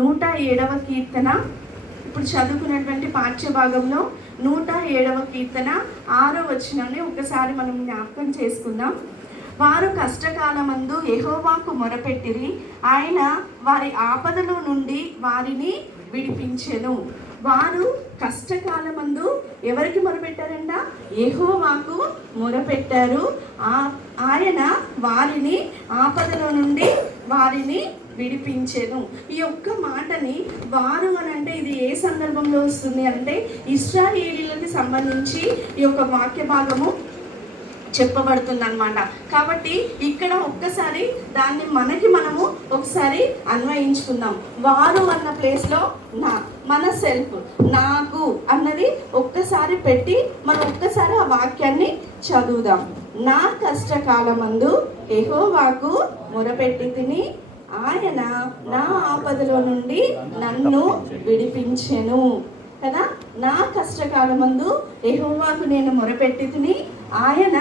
107వ కీర్తన ఇప్పుడు చదువుకున్నటువంటి పాఠ్య భాగంలో 107వ కీర్తన 6వ వచనాన్ని ఒకసారి మనం జ్ఞాపకం చేసుకుందాం. వారు కష్టకాలమందు యెహోవాకు మొరపెట్టిరి, ఆయన వారి ఆపదలో నుండి వారిని విడిపించెను. వారు కష్టకాలమందు ఎవరికి మొరపెట్టారంట? యెహోవాకు మొరపెట్టారు. ఆయన వారిని ఆపదలో నుండి వారిని విడిపించెను. ఈ ఒక్క మాటని వారు అని అంటే ఇది ఏ సందర్భంలో వస్తుంది అంటే ఇశ్రాయేలీయులకు సంబంధించి ఈ యొక్క వాక్య భాగము చెప్పబడుతుంది అనమాట. కాబట్టి ఇక్కడ ఒక్కసారి దాన్ని మనము ఒకసారి అన్వయించుకుందాం. వారు అన్న ప్లేస్లో మన సెల్ఫ్ నాకు అన్నది ఒక్కసారి పెట్టి మనం ఒక్కసారి ఆ వాక్యాన్ని చదువుదాం. నా కష్టకాలమందు యెహోవాకు మొరపెట్టి తిని, ఆయన నా ఆపదలో నుండి నన్ను విడిపించెను కదా. నా కష్టకాలమందు యెహోవాకు నేను మొరపెట్టి తిని, ఆయన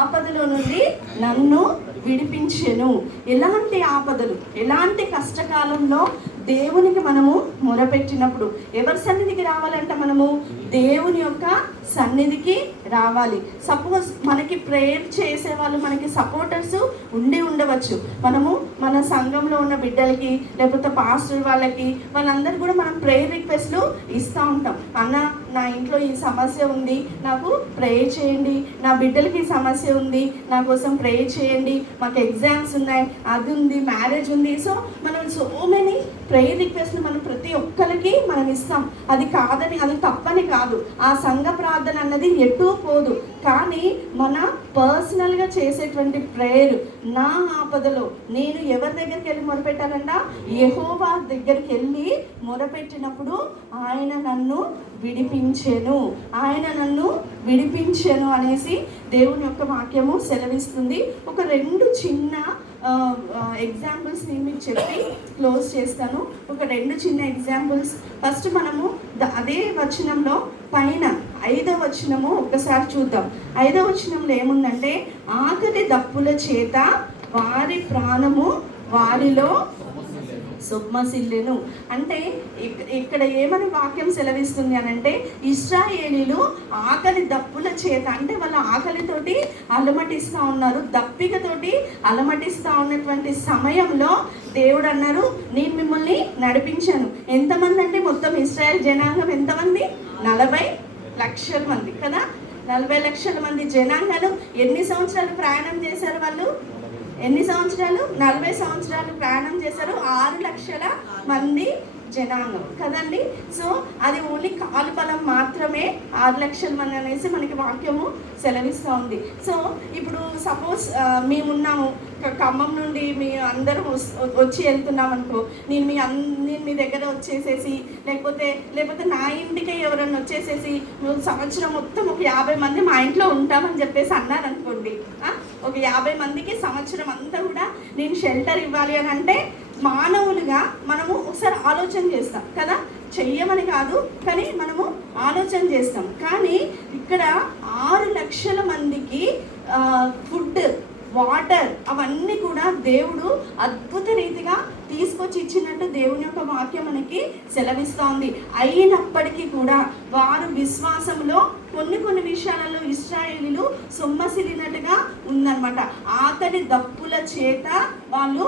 ఆపదలో నుండి నన్ను విడిపించెను. ఎలాంటి ఆపదలు, ఎలాంటి కష్టకాలంలో దేవునికి మనము మొరపెట్టినప్పుడు ఎవరి సన్నిధికి రావాలంట? మనము దేవుని యొక్క సన్నిధికి రావాలి. సపోజ్ మనకి ప్రేయర్ చేసే వాళ్ళు మనకి సపోర్టర్స్ ఉండవచ్చు. మనము మన సంఘంలో ఉన్న బిడ్డలకి లేకపోతే పాస్టర్ వాళ్ళకి వాళ్ళందరూ కూడా మనం ప్రేయర్ రిక్వెస్ట్లు ఇస్తూ ఉంటాం. అన్న నా ఇంట్లో ఈ సమస్య ఉంది, నాకు ప్రేయర్ చేయండి. నా బిడ్డలకి సమస్య ఉంది, నా కోసం ప్రేయర్ చేయండి. మాకు ఎగ్జామ్స్ ఉన్నాయి, అది ఉంది, మ్యారేజ్ ఉంది. సో మనం సో మెనీ ప్రేయర్ రిక్వెస్ట్లు మనం ప్రతి ఒక్కరికి మనం ఇస్తాం. అది కాదని, అది తప్పని కాదు. ఆ సంఘ ప్రార్థన అన్నది ఎటూ పోదు. కానీ మన పర్సనల్గా చేసేటువంటి ప్రేయర్, నా ఆపదలో నేను ఎవరి దగ్గరికి వెళ్ళి మొరపెట్టాలంట? యెహోవా దగ్గరికి వెళ్ళి మొరపెట్టినప్పుడు ఆయన నన్ను విడిపించెను, ఆయన నన్ను విడిపించెను అనేసి దేవుని యొక్క వాక్యము సెలవిస్తుంది. ఒక 2 చిన్న ఎగ్జాంపుల్స్ నేను మీకు చెప్పి క్లోజ్ చేస్తాను. ఒక 2 చిన్న ఎగ్జాంపుల్స్. ఫస్ట్ మనము అదే వచనంలో పైన 5వ వచనము ఒక్కసారి చూద్దాం. 5వ వచనంలో ఏముందంటే, ఆకలి దప్పుల చేత వారి ప్రాణము వారిలో సొమ్మసిల్లెను. అంటే ఇక్కడ ఏమని వాక్యం సెలవిస్తుంది అని అంటే, ఇశ్రాయేలీలు ఆకలి దప్పుల చేత అంటే వాళ్ళ ఆకలితోటి అలమటిస్తూ ఉన్నారు, దప్పికతోటి అలమటిస్తూ ఉన్నటువంటి సమయంలో దేవుడు అన్నారు, నేను మిమ్మల్ని నడిపించాను. ఎంతమంది అంటే మొత్తం ఇశ్రాయేల్ జనాంగం ఎంతమంది? 40 లక్షల మంది కదా. 40 లక్షల మంది జనాంగాలు ఎన్ని సంవత్సరాలు ప్రయాణం చేశారు వాళ్ళు? ఎన్ని సంవత్సరాలు? 40 సంవత్సరాలు ప్రయాణం చేశారు. 6 లక్షల మంది జనాంగం కదండి. సో అది ఓన్లీ కాలు బలం మాత్రమే 6 లక్షల మంది అనేసి మనకి వాక్యము సెలవిస్తూ ఉంది. సో ఇప్పుడు సపోజ్ మేమున్నాము, ఖమ్మం నుండి మీ అందరం వచ్చి వెళ్తున్నాం అనుకో, నేను మీ దగ్గర వచ్చేసేసి లేకపోతే నా ఇంటికి ఎవరన్నా వచ్చేసేసి సంవత్సరం మొత్తం ఒక 50 మంది మా ఇంట్లో ఉంటామని చెప్పేసి అన్నారు అనుకోండి. ఒక 50 మందికి సంవత్సరం అంతా కూడా నేను షెల్టర్ ఇవ్వాలి అని అంటే మానవులుగా మనము ఒకసారి ఆలోచన చేస్తాం కదా. చెయ్యమని కాదు, కానీ మనము ఆలోచన చేస్తాం. కానీ ఇక్కడ 6 లక్షల మందికి ఫుడ్, వాటర్ అవన్నీ కూడా దేవుడు అద్భుత రీతిగా తీసుకొచ్చి ఇచ్చినట్టు దేవుని యొక్క వాక్యం మనకి సెలవిస్తోంది. అయినప్పటికీ కూడా వారు విశ్వాసంలో కొన్ని విషయాలలో ఇశ్రాయేలీలు సొమ్మసిలినట్టుగా ఉందన్నమాట. ఆకలి దప్పుల చేత వాళ్ళు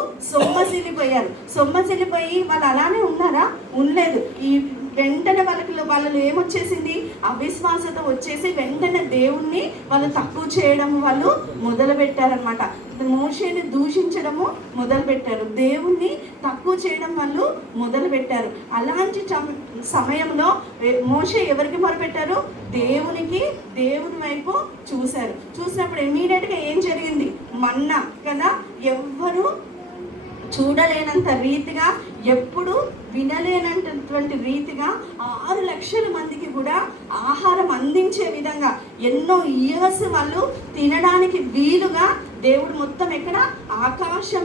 సొమ్మసిలిపోయి వాళ్ళు అలానే ఉన్నారా? ఉండలేదు. ఈ వెంటనే వాళ్ళలో ఏమొచ్చేసింది? అవిశ్వాసత వచ్చేసి వెంటనే దేవుణ్ణి వాళ్ళు తక్కువ చేయడం వాళ్ళు మొదలు పెట్టారనమాట. మోషేని దూషించడము మొదలు పెట్టారు, దేవుణ్ణి తక్కువ చేయడం వాళ్ళు మొదలు పెట్టారు. అలాంటి సమయంలో మోషే ఎవరికి మొరపెట్టారు? దేవుని వైపు చూసినప్పుడు ఇమీడియట్గా ఏం జరిగింది? మన్నా కదా. ఎవ్వరు చూడలేనంత రీతిగా, ఎప్పుడు వినలేనటువంటి రీతిగా 6 లక్షల మందికి కూడా ఆహారం అందించే విధంగా ఎన్నో ఇయర్స్ వాళ్ళు తినడానికి వీలుగా దేవుడు మొత్తం ఎక్కడ? ఆకాశం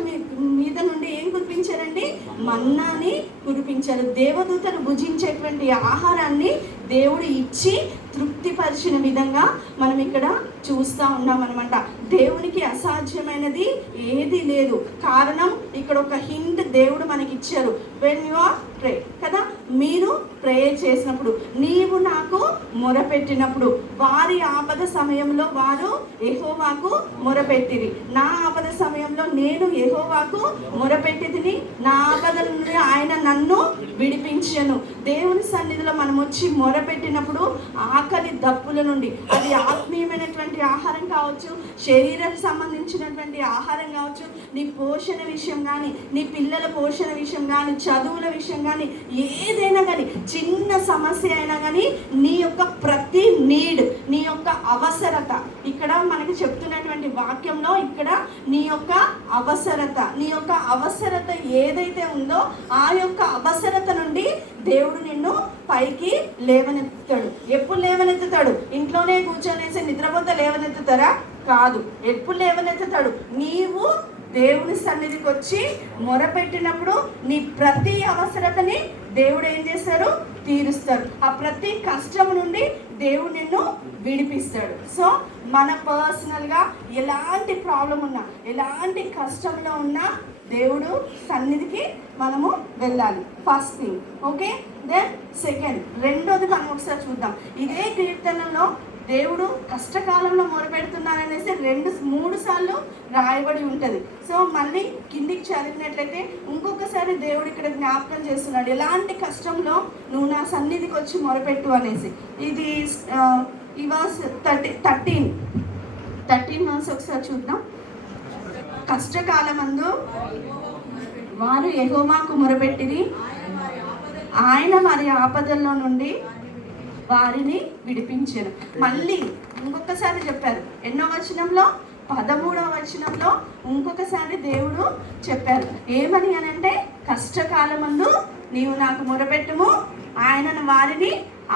మీద నుండి ఏం కురిపించారండి? మన్నాని కురిపించారు. దేవదూతలు భుజించేటువంటి ఆహారాన్ని దేవుడు ఇచ్చి తృప్తిపరిచిన విధంగా మనం ఇక్కడ చూస్తూ ఉన్నాం అనమాట. దేవునికి అసాధ్యమైనది ఏది లేదు. కారణం ఇక్కడ ఒక హింట్ దేవుడు మనకి ఇచ్చారు. చేస్తారు? వెన్ యు ఆర్ ప్రే కదా, మీరు ప్రేయర్ చేసినప్పుడు, నీవు నాకు మొరపెట్టినప్పుడు. వారి ఆపద సమయంలో వారు యెహోవాకు మొరపెట్టిరి, నా ఆపద సమయంలో నేను యెహోవాకు మొరపెట్టితిని, నా ఆపద నుండి ఆయన నన్ను విడిపించెను. దేవుని సన్నిధిలో మనం వచ్చి మొరపెట్టినప్పుడు ఆకలి దప్పుల నుండి, అది ఆత్మీయమైనటువంటి ఆహారం కావచ్చు, శరీరానికి సంబంధించినటువంటి ఆహారం కావచ్చు, నీ పోషణ విషయం కానీ, నీ పిల్లల పోషణ విషయం కానీ, చదువుల విషయం కానీ, ఏదైనా కానీ, చిన్న సమస్య అయినా కానీ, నీ యొక్క ప్రతి నీడ్, నీ యొక్క అవసరత, ఇక్కడ మనకి చెప్తున్నటువంటి వాక్యంలో ఇక్కడ నీ యొక్క అవసరత ఏదైతే ఉందో ఆ యొక్క అవసరత నుండి దేవుడు నిన్ను పైకి లేవనెత్తుతాడు. ఎప్పుడు లేవనెత్తుతాడు? ఇంట్లోనే కూర్చొనేసి నిద్రపోతే లేవనెత్తుతారా? కాదు. ఎప్పుడు లేవనెత్తుతాడు? నీవు దేవుని సన్నిధికి వచ్చి మొరపెట్టినప్పుడు నీ ప్రతి అవసరతని దేవుడు ఏం చేస్తారు? తీరుస్తారు. ఆ ప్రతి కష్టం నుండి దేవుడు నిన్ను విడిపిస్తాడు. సో మన పర్సనల్గా ఎలాంటి ప్రాబ్లం ఉన్నా, ఎలాంటి కష్టంలో ఉన్నా దేవుడు సన్నిధికి మనము వెళ్ళాలి. First thing. Okay, then second, రెండోది మనం ఒకసారి చూద్దాం. ఇదే కీర్తనలో దేవుడు కష్టకాలంలో మొరపెడుతున్నాననేసి 2-3 సార్లు రాయబడి ఉంటుంది. సో మళ్ళీ కిందికి చదివినట్లయితే ఇంకొకసారి దేవుడు ఇక్కడ జ్ఞాపకం చేస్తున్నాడు, ఎలాంటి కష్టంలో నువ్వు నా సన్నిధికి వచ్చి మొరపెట్టు అనేసి. ఇది ఈ వర్స్ 13 వర్స్ ఒకసారి చూద్దాం. కష్టకాలమందు వారు యెహోవాకు మొరపెట్టిరి, ఆయన వారి ఆపదల్లో నుండి వారిని విడిపించారు. మళ్ళీ ఇంకొకసారి చెప్పారు. ఎన్నో వచనంలో? 13వ వచనంలో ఇంకొకసారి దేవుడు చెప్పారు. ఏమని అనంటే, కష్టకాలమందు నీవు నాకు మొరపెట్టుము, ఆయనను వారిని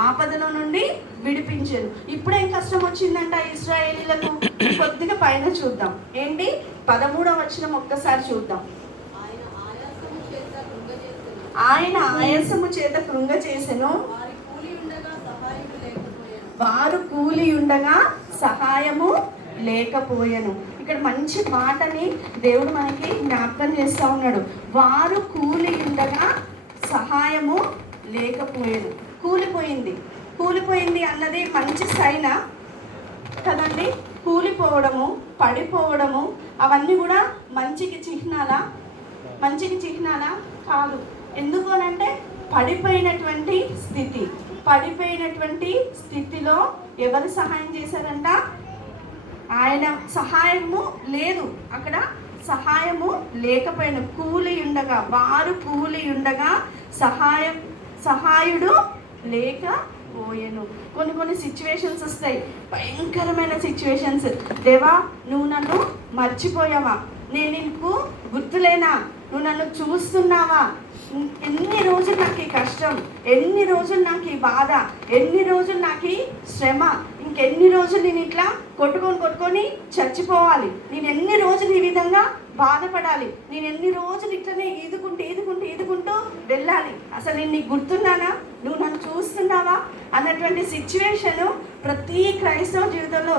ఆపదలో నుండి విడిపించారు. ఇప్పుడేం కష్టం వచ్చిందంట ఇశ్రాయేలీలకు? కొద్దిగా పైన చూద్దాం. ఏంటి? 13వ వచనం ఒక్కసారి చూద్దాం. ఆయన ఆయాసము చేత కృంగ చేసెను, వారు కూలి ఉండగా సహాయము లేకపోయెను. ఇక్కడ మంచి మాటని దేవుడు మనకి జ్ఞాపకం చేస్తూ ఉన్నాడు. వారు కూలి ఉండగా సహాయము లేకపోయెను. కూలిపోయింది అన్నది మంచి సైన కదండి. కూలిపోవడము, పడిపోవడము అవన్నీ కూడా మంచికి చిహ్నాలా? కాదు. ఎందుకు అనంటే పడిపోయినటువంటి స్థితిలో ఎవరు సహాయం చేశారంట? ఆయన సహాయము లేదు, అక్కడ సహాయము లేకపోయిన. వారు కూలి ఉండగా సహాయుడు లేకపోయెను. కొన్ని సిచ్యువేషన్స్ వస్తాయి, భయంకరమైన సిచ్యువేషన్స్. దేవా, నువ్వు నన్ను మర్చిపోయావా? నేను నీకు గుర్తులేనా? నువ్వు నన్ను చూస్తున్నావా? ఎన్ని రోజులు నాకు ఈ కష్టం, ఎన్ని రోజులు నాకు ఈ బాధ, ఎన్ని రోజులు నాకు ఈ శ్రమ, ఇంకెన్ని రోజులు నేను ఇట్లా కొట్టుకొని చచ్చిపోవాలి, నేను ఎన్ని రోజులు ఈ విధంగా బాధపడాలి, నేను ఎన్ని రోజులు ఇట్లనే ఈదుకుంటూ వెళ్ళాలి, అసలు నేను నీకు గుర్తున్నానా? నువ్వు నన్ను చూస్తున్నావా అన్నటువంటి సిచ్యువేషన్ ప్రతి క్రైస్తవ జీవితంలో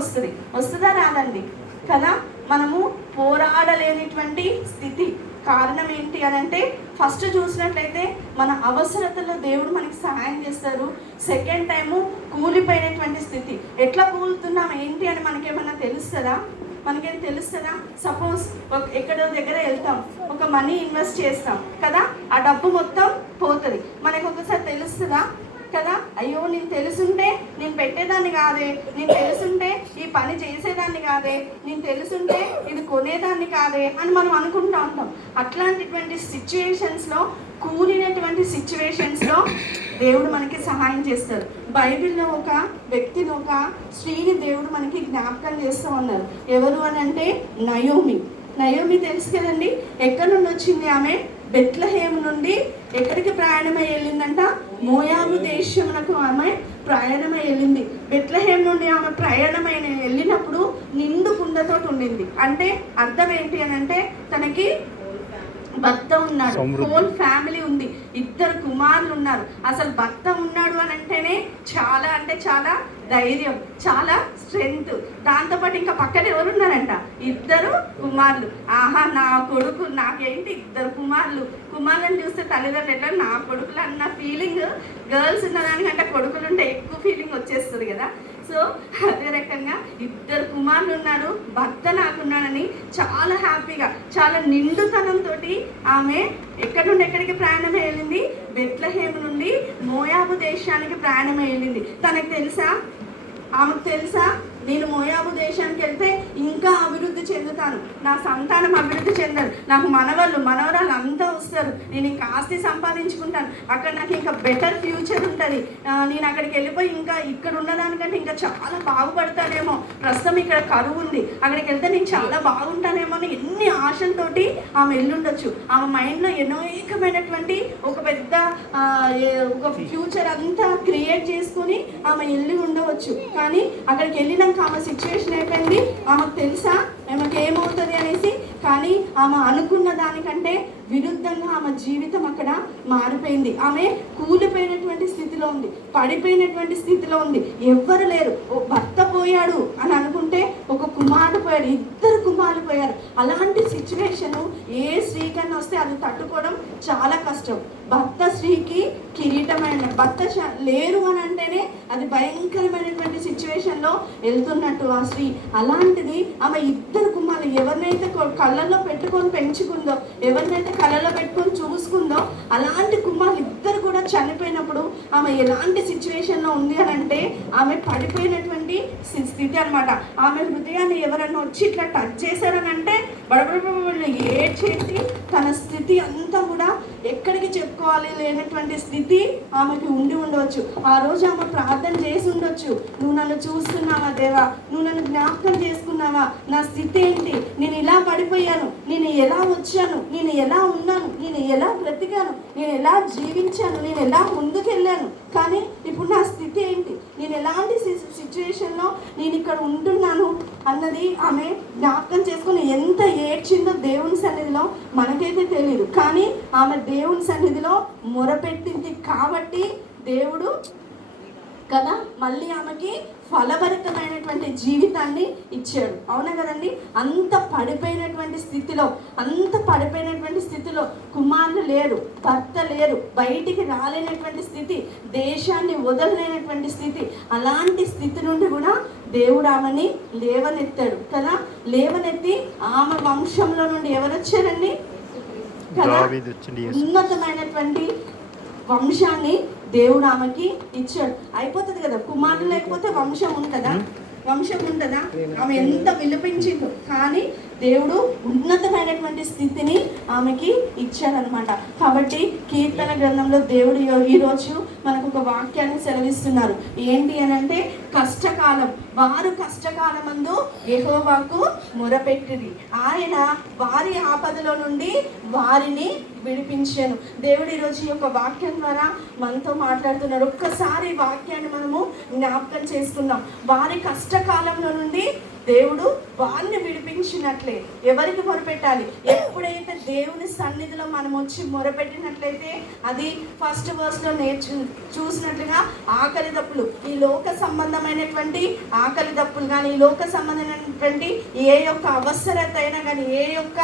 వస్తుందా? రాదండి కదా. మనము పోరాడలేనిటువంటి స్థితి. కారణం ఏంటి అనంటే, ఫస్ట్ చూసినట్లయితే మన అవసరతలో దేవుడు మనకి సహాయం చేస్తారు. సెకండ్ టైము కూలిపోయినటువంటి స్థితి. ఎట్లా కూలుతున్నాం ఏంటి అని మనకేమన్నా తెలుస్తుందా? మనకేం తెలుస్తుందా? సపోజ్ ఎక్కడో దగ్గర వెళ్తాం, ఒక మనీ ఇన్వెస్ట్ చేస్తాం కదా, ఆ డబ్బు మొత్తం పోతుంది. మనకు ఒకసారి తెలుస్తుందా కదా? అయ్యో, నేను తెలుసుంటే నేను పెట్టేదాన్ని కాదే, నేను తెలుసుంటే ఈ పని చేసేదాన్ని కాదే, నేను తెలుసుంటే ఇది కొనేదాన్ని కాదే అని మనం అనుకుంటూ ఉంటాం. అట్లాంటిటువంటి సిచ్యువేషన్స్లో, కూలినటువంటి సిచ్యువేషన్స్లో దేవుడు మనకి సహాయం చేస్తారు. బైబిల్లో ఒక వ్యక్తిని, ఒక స్త్రీని దేవుడు మనకి జ్ఞాపకం చేస్తూ ఉన్నారు. ఎవరు అని అంటే నయోమి తెలుసు కదండి. ఎక్కడి నుండి వచ్చింది ఆమె? బెత్లెహేము నుండి ఎక్కడికి ప్రయాణమై వెళ్ళిందంట? మోయాబు దేశమునకు ఆమె ప్రయాణమై వెళ్ళింది. బెత్లెహేం నుండి ఆమె ప్రయాణమై వెళ్ళినప్పుడు నిండు కుండతో ఉండింది. అంటే అర్థం ఏంటి అని అంటే, తనకి భర్త ఉన్నాడు, హోల్ ఫ్యామిలీ ఉంది, 2 కుమారులు ఉన్నారు. అసలు భర్త ఉన్నాడు అని అంటేనే చాలా అంటే చాలా ధైర్యం, చాలా స్ట్రెంగ్త్. దాంతోపాటు ఇంకా పక్కన ఎవరున్నారంట? 2 కుమారులు. ఆహా, నా కొడుకు, నాకేంటి 2 కుమారులను చూస్తే తల్లిదండ్రులు ఎట్లా నా కొడుకులు అన్న ఫీలింగ్, గర్ల్స్ ఉన్నదానికంటే కొడుకులు ఉంటే ఎక్కువ ఫీలింగ్ వచ్చేస్తుంది కదా. సో అదే రకంగా 2 కుమారులు ఉన్నారు, భర్త నాకున్నాడని చాలా హ్యాపీగా, చాలా నిండుతనంతో ఆమె ఎక్కడి నుండి ఎక్కడికి ప్రయాణం వెళ్ళింది? బెత్లెహేము నుండి మోయాబు దేశానికి ప్రయాణం వెళ్ళింది. తనకు తెలుసా, ఆమెకు తెలుసా, నేను మోయాబు దేశానికి వెళ్తే ఇంకా అభివృద్ధి చెందుతాను, నా సంతానం అభివృద్ధి చెందరు, నాకు మనవరాలు అంతా వస్తారు, నేను ఇంకా ఆస్తి సంపాదించుకుంటాను, అక్కడ నాకు ఇంకా బెటర్ ఫ్యూచర్ ఉంటుంది, నేను అక్కడికి వెళ్ళిపోయి ఇంకా ఇక్కడ ఉన్నదానికంటే ఇంకా చాలా బాగుపడతానేమో, ప్రస్తుతం ఇక్కడ కరువు ఉంది, అక్కడికి వెళ్తే నేను చాలా బాగుంటానేమో అని ఎన్ని ఆశలతోటి ఆమె వెళ్ళుండొచ్చు. ఆమె మైండ్లో అనేకమైనటువంటి ఒక పెద్ద ఒక ఫ్యూచర్ అంతా క్రియేట్ చేసుకుని ఆమె వెళ్ళి ఉండవచ్చు. కానీ అక్కడికి వెళ్ళిన ఆమె సిచ్యువేషన్ అయిపోయింది. ఆమెకు తెలుసా ఆమెకు ఏమవుతుంది అనేసి. కానీ ఆమె అనుకున్న దానికంటే విరుద్ధంగా ఆమె జీవితం అక్కడ మారిపోయింది. ఆమె కూలిపోయినటువంటి స్థితిలో ఉంది, పడిపోయినటువంటి స్థితిలో ఉంది, ఎవ్వరు లేరు. భర్త పోయాడు అని అనుకుంటే ఒక కుమారుడు పోయాడు, 2 కుమారులు పోయారు. అలాంటి సిచ్యువేషను ఏ స్త్రీకన్నా వస్తే అది తట్టుకోవడం చాలా కష్టం. భర్త స్త్రీకి కిరీటమైన, భర్త లేరు అని అంటేనే అది భయంకరమైనటువంటి సిచ్యువేషన్లో వెళ్తున్నట్టు ఆ స్త్రీ. అలాంటిది ఆమె 2 కుమారులు, ఎవరినైతే కళ్ళల్లో పెట్టుకొని పెంచుకుందో, ఎవరినైతే కళ్ళలో పెట్టుకొని చూసుకుందో, అలాంటి కుమారులు 2 కూడా చనిపోయినప్పుడు ఆమె ఎలాంటి సిచ్యువేషన్లో ఉంది అని అంటే ఆమె పడిపోయినటువంటి స్థితి అనమాట. ఆమె హృదయాన్ని ఎవరన్నా వచ్చి ఇట్లా టచ్ చేశారని అంటే బడబడ ఏడ్చేసి తన స్థితి అంతా కూడా ఎక్కడికి చెప్పుకోవాలి లేనటువంటి స్థితి ఆమెకి ఉండి ఉండవచ్చు. ఆ రోజు ఆమె ప్రార్థన చేసి ఉండొచ్చు, నువ్వు నన్ను చూస్తున్నావా దేవా, నువ్వు నన్ను జ్ఞాపకం చేసుకున్నావా, నా స్థితి ఏంటి, నేను ఇలా పడిపోయాను, నేను ఎలా వచ్చాను, నేను ఎలా ఉన్నాను, నేను ఎలా బ్రతికాను, నేను ఎలా జీవించాను, నేను ఎలా ముందుకెళ్ళాను, కానీ ఇప్పుడు నా స్థితి ఏంటి, నేను ఎలాంటి సిచ్యువేషన్లో నేను ఇక్కడ ఉంటున్నాను అన్నది ఆమె జ్ఞాపకం చేసుకుని ఎంత ఏడ్చిందో దేవుని సన్నిధిలో మనకైతే తెలియదు. కానీ ఆమె దేవుని సన్నిధిలో మొరపెట్టింది కాబట్టి దేవుడు కదా మళ్ళీ ఆమెకి ఫలభరితమైనటువంటి జీవితాన్ని ఇచ్చాడు. అవునా కదండి? అంత పడిపోయినటువంటి స్థితిలో కుమారులు లేరు, భర్త లేరు, బయటికి రాలేనటువంటి స్థితి, దేశాన్ని వదలలేనటువంటి స్థితి, అలాంటి స్థితి నుండి కూడా దేవుడు ఆమెని లేవనెత్తాడు కదా. లేవనెత్తి ఆమె వంశంలో నుండి ఎవరు వచ్చారండి కదా, ఉన్నతమైనటువంటి వంశాన్ని దేవుడు ఆమెకి ఇచ్చాడు. అయిపోతుంది కదా, కుమారులు లేకపోతే వంశం ఉంటుందా? ఆమె ఎంత విలపించిందో, కానీ దేవుడు ఉన్నతమైనటువంటి స్థితిని ఆమెకి ఇచ్చాడనమాట. కాబట్టి కీర్తన గ్రంథంలో దేవుడు ఈరోజు మనకు ఒక వాక్యాన్ని సెలవిస్తున్నారు. ఏంటి అని అంటే, కష్టకాలం, వారు కష్టకాలమందు యెహోవాకు మొరపెట్టిరి, ఆయన వారి ఆపదలో నుండి వారిని విడిపించాను. దేవుడు ఈరోజు ఈ యొక్క వాక్యం ద్వారా మనతో మాట్లాడుతున్నాడు. ఒక్కసారి వాక్యాన్ని మనము జ్ఞాపకం చేసుకుందాం. వారి కష్టకాలంలో నుండి దేవుడు వారిని విడిపించినట్లే ఎవరికి మొరపెట్టాలి? ఎప్పుడైతే దేవుని సన్నిధిలో మనం వచ్చి మొరపెట్టినట్లయితే, అది ఫస్ట్ వర్స్లో చూసినట్లుగా ఆకలి దప్పులు, ఈ లోక సంబంధమైనటువంటి ఆకలి దప్పులు కానీ, ఈ లోక సంబంధమైనటువంటి ఏ యొక్క అవసరత అయినా కానీ, ఏ యొక్క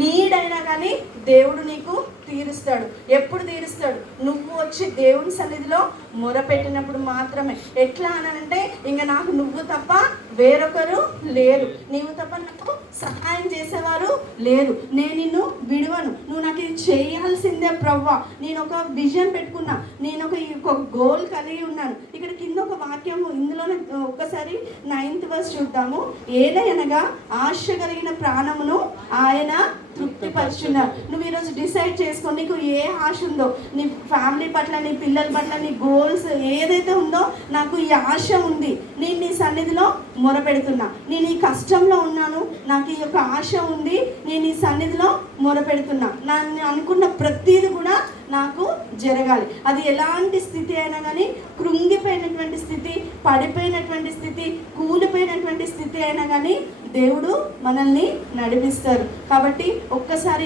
నీడ్ అయినా కానీ దేవుడు నీకు తీరుస్తాడు. ఎప్పుడు తీరుస్తాడు? నువ్వు వచ్చి దేవుని సన్నిధిలో మొరపెట్టినప్పుడు మాత్రమే. ఎట్లా అనంటే, ఇంకా నాకు నువ్వు తప్ప వేరొకరు లేరు, నీవు తప్ప నాకు సహాయం చేసేవారు లేరు, నేను నిన్ను విడువను, నువ్వు నాకు ఇది చేయాల్సిందే ప్రవ్వా, నేను ఒక విజన్ పెట్టుకున్నా, నేను ఒక గోల్ కలిగి ఉన్నాను. ఇక్కడ కింద ఒక వాక్యము, ఇందులోనే ఒక్కసారి 9th verse చూద్దాము. ఏలయనగా ఆశ కలిగిన ప్రాణమును ఆయన తృప్తిపరుచున్నారు. నువ్వు ఈరోజు డిసైడ్ చేసుకో, నీకు ఏ ఆశ ఉందో, నీ ఫ్యామిలీ పట్ల, నీ పిల్లల పట్ల, నీ గోల్స్ ఏదైతే ఉందో, నాకు ఈ ఆశ ఉంది, నేను నీ సన్నిధిలో మొరపెడుతున్నా, నేను ఈ కష్టంలో ఉన్నాను, నాకు ఈ యొక్క ఆశ ఉంది, నేను ఈ సన్నిధిలో మొరపెడుతున్నా, నేను అనుకున్న ప్రతిదీ కూడా నాకు జరగాలి. అది ఎలాంటి స్థితి అయినా కానీ, కృంగిపోయినటువంటి స్థితి, పడిపోయినటువంటి స్థితి, కూలిపోయినటువంటి స్థితి అయినా కానీ దేవుడు మనల్ని నడిపిస్తారు. కాబట్టి ఒక్కసారి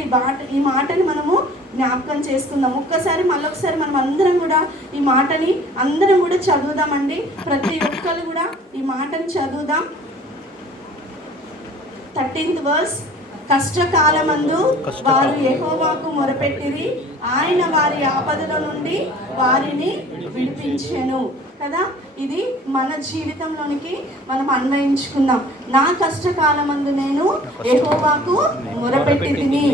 ఈ మాటని మనము జ్ఞాపకం చేసుకుందాం. ఒక్కసారి మళ్ళొకసారి మనం అందరం కూడా ఈ మాటని అందరం కూడా చదువుదామండి. ప్రతి ఒక్కరు కూడా ఈ మాటని చదువుదాం. 13th verse. కష్టకాలమందు వారు యెహోవాకు మొరపెట్టిరి, ఆయన వారి ఆపదల నుండి వారిని విడిపించెను. కదా, ఇది మన జీవితంలోనికి మనం అన్వయించుకుందాం. నా కష్టకాలమందు నేను యెహోవాకు మొరపెట్టితిని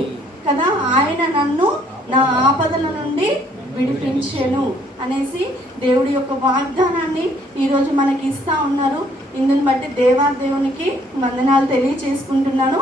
కదా, ఆయన నన్ను నా ఆపదల నుండి విడిపించెను అనేసి దేవుడి యొక్క వాగ్దానాన్ని ఈరోజు మనకి ఇస్తూ ఉన్నారు. ఇందుని బట్టి దేవునికి వందనాలు తెలియచేసుకుంటున్నాను.